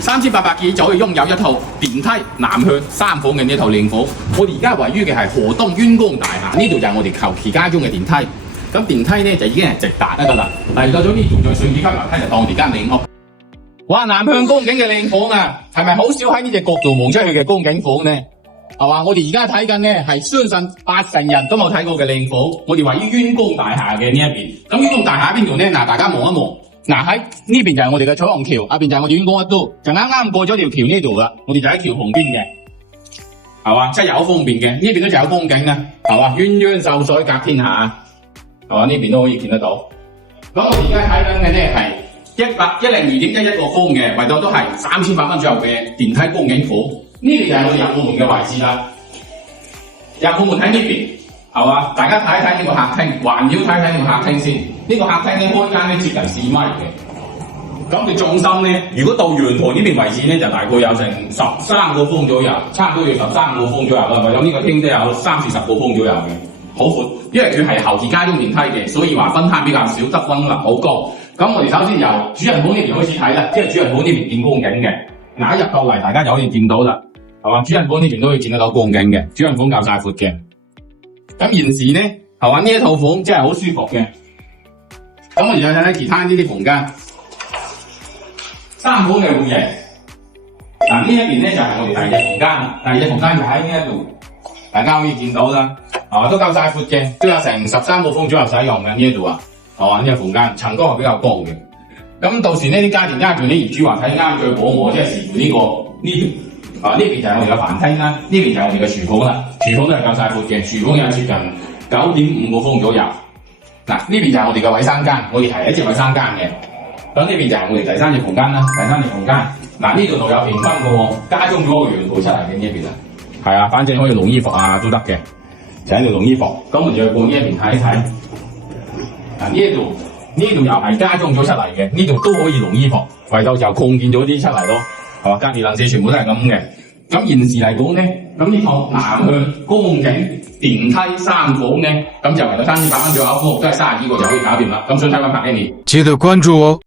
3800幾就可以擁有一套電梯南向3房嘅呢套靚房。我哋而家位於嘅係河東淵光大廈，呢度就係我哋求其家中嘅電梯。咁電梯咧就已經係直達得㗎啦。嚟到咗呢度再上幾級樓梯就當地間靚屋。哇！南向光景嘅靚房啊，係咪好少喺呢隻角度望出去嘅光景房呢？係嘛？我哋而家睇緊咧係相信80%人都冇睇過嘅靚房。我哋位於淵光大廈嘅呢一邊。咁淵光大廈邊度咧？嗱，大家望一望。嗱，喺呢邊就係我哋嘅彩虹橋，下邊就係我哋淵光一都，就啱啱過咗條橋呢度啦。我哋就喺橋旁邊嘅，係嘛？真係有方便嘅，呢邊都就有風景啊，係嘛？鴛鴦秀水隔天下，係嘛？呢邊都可以見得到。咁我哋而家睇緊嘅咧係102.11個方嘅，為咗都係3800蚊左右嘅電梯光景房。呢邊就係我哋入戶門嘅位置啦。入戶門喺呢邊，係嘛？大家睇一睇呢個客廳，環繞睇睇呢個客廳先。呢個客廳咧開間咧接近4米嘅，咁佢重心咧，如果到陽台呢邊位置咧，就大概有成13個方左右，差唔多要13個方左右啦。為咗呢個廳都有30-40個方左右嘅，好闊。因為佢係後置家中電梯嘅，所以話分攤比較少，得分率好高。咁我哋首先由主人房呢邊開始睇啦，即係主人房呢邊見光景嘅。嗱，一入到嚟，大家就可以見到啦，係嘛？主人房呢邊都可以見得到光景嘅，主人房夠晒闊嘅。咁現時咧，係嘛？呢一套房真係好舒服嘅。咁我哋再睇睇其他呢啲房間，3房嘅戶型。嗱，呢一邊咧就係我哋第二隻房間，第二隻房間就喺呢一度，大家可以見到啦，係嘛？都夠晒闊嘅，都有成13個方左右使用嘅呢一度啊，係嘛？呢個房間層高係比較高嘅。咁到時呢啲家電家具啲業主話睇啱最好我，即係視乎呢邊啊，呢邊就係我哋嘅飯廳啦，呢邊就係我哋嘅廚房啦，廚房都係夠晒闊嘅，廚房有接近9.5個方左右。嗱，呢邊就係我哋嘅衛生間，我哋係一隻衛生間嘅。咁呢邊就係我哋第三隻房間啦，第三隻房間。嗱，呢度就有評分嘅喎，加中咗個陽台出嚟嘅呢一邊啊。係啊，反正可以晾衣服啊都得嘅，就喺度晾衣服。咁我哋再過呢一邊睇一睇。嗱，呢度又係加裝咗出嚟嘅，呢度都可以晾衣服，唯獨就擴建咗啲出嚟咯，係嘛？隔離鄰舍全部都係咁嘅。咁現時嚟講咧，咁呢套南向光景電梯3房咧，咁就為咗3800蚊左右，都係30幾個就可以搞掂啦。咁想睇揾拍幾年？記得關注哦。